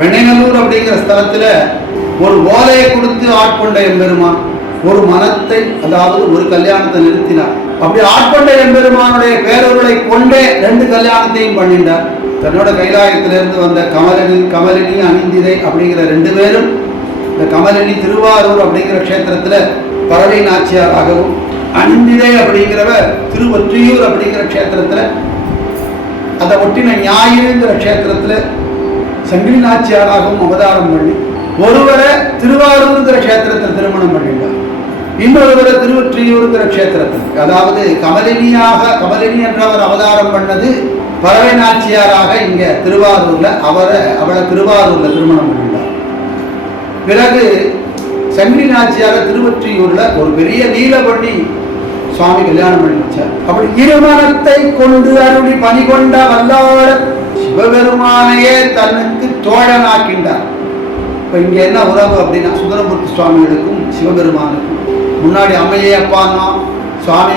வெண்ணைநல்லூர் அப்படிங்கிற ஸ்தலத்தில் ஒரு ஓலையை கொடுத்து ஆட்கொண்ட எம்பெருமான் ஒரு மனத்தை, அதாவது ஒரு கல்யாணத்தை நிறுத்தினார். அப்படி ஆட்கொண்ட எம்பெருமானுடைய பேரொருளை கொண்டே 2 கல்யாணத்தையும் பண்ணிட்டார். தன்னோட கைலாயத்திலிருந்து வந்த கமலினி அணிந்திதை அப்படிங்கிற 2 பேரும் இந்த கமலினி திருவாரூர் அப்படிங்கிற க்ஷேத்திரத்தில் பறவை நாச்சியாராகவும், அணிந்திதை அப்படிங்கிறவ திருவொற்றியூர் அப்படிங்கிற க்ஷேத்திரத்தில், அதை ஒட்டின ஞாயிறுங்கிற க்ஷேத்திரத்தில் சங்கிலி நாச்சியாராகவும் அவதாரம் பண்ணி ஒருவரை திருவாரூருங்கிற க்ஷேத்திரத்தில் திருமணம் பண்ணிட்டார். இன்னொருவரை திருவொற்றியூருங்கிற க்ஷேத்திரத்தில், அதாவது கமலினி என்றவர் அவதாரம் பண்ணது பறவை நாச்சியாராக இங்க திருவாரூர்ல அவளை திருவாரூர்ல திருமணம் பண்ணிட்டார். பிறகு சங்கிலி நாச்சியார திருவொற்றியூர்ல ஒரு பெரிய லீல பண்ணி சுவாமி கல்யாணம் பண்ணி வச்சார். அப்படி இருமனத்தை கொண்டு அருளி பணி கொண்ட வல்லாள சிவபெருமானையே தனக்கு தோழனாக்கின்றார். இப்போ இங்கே என்ன உறவு அப்படின்னா, சுந்தரமூர்த்தி சுவாமிகளுக்கும் சிவபெருமானுக்கும் முன்னாடி அம்மையே அப்பான்னா சுவாமி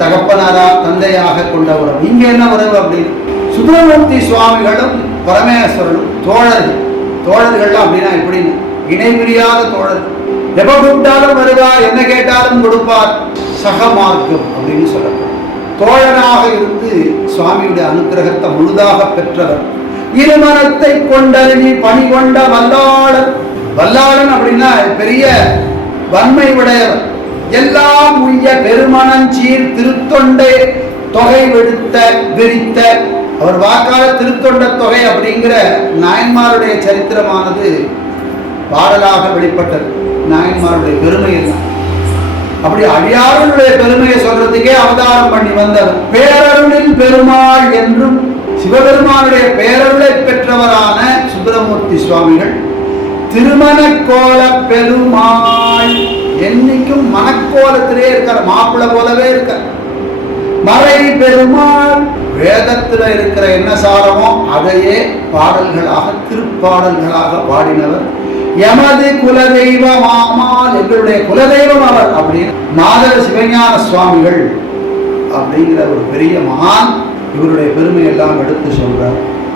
தகப்பனாரா தந்தையாக கொண்ட உறவு. இங்கே என்ன உறவு அப்படின்னு, சுந்தரமூர்த்தி சுவாமிகளும் பரமேஸ்வரனும் தோழர்கள்லாம் அப்படின்னா எப்படின்னு, இணை பிரியாத தோழர். எப்ப கூப்பிட்டாலும் வருவார், என்ன கேட்டாலும் கொடுப்பார், சகமார்க்கம் அப்படின்னு சொல்லப்படும். தோழனாக இருந்து சுவாமியுடைய அனுக்கிரகத்தை முழுதாக பெற்றவர். இருமனத்தை கொண்டருளி பணி கொண்ட வல்லாளன். வல்லாளன் அப்படின்னா பெரிய வன்மை உடையவர். எல்லாம் உய்ய பெருமணஞ்சீர் திருத்தொண்டை தொகை விரித்த அவர் வாக்கால திருத்தொண்ட தொகை அப்படிங்கிற நாயன்மாருடைய சரித்திரமானது பாடலாக வெளிப்பட்டது. நாயன்மாருடைய பெருமை இல்லை. அப்படி அடியாருடைய பெருமையை சொல்றதுக்கே அவதாரம் பண்ணி வந்தவர். பேரருளின் பெருமாள் என்றும் சிவபெருமானுடைய பேரருளை பெற்றவரான சுந்தரமூர்த்தி சுவாமிகள் திருமண கோல பெருமாள். என்னைக்கும் மனக்கோலத்திலே இருக்கார், மாப்பிள்ளை போலவே இருக்கார். மறை பெருமாள், வேதத்துல இருக்கிற என்ன சாரமோ அதையே பாடல்களாக திருப்பாடல்களாக பாடினவர். எமது குலதெய்வம் ஆமால், எங்களுடைய குலதெய்வம் அவர் அப்படின்னு மாதவ சிவஞான சுவாமிகள் அப்படிங்கிற ஒரு பெரிய மகான் இவருடைய பெருமையெல்லாம் எடுத்து சொல்றார்.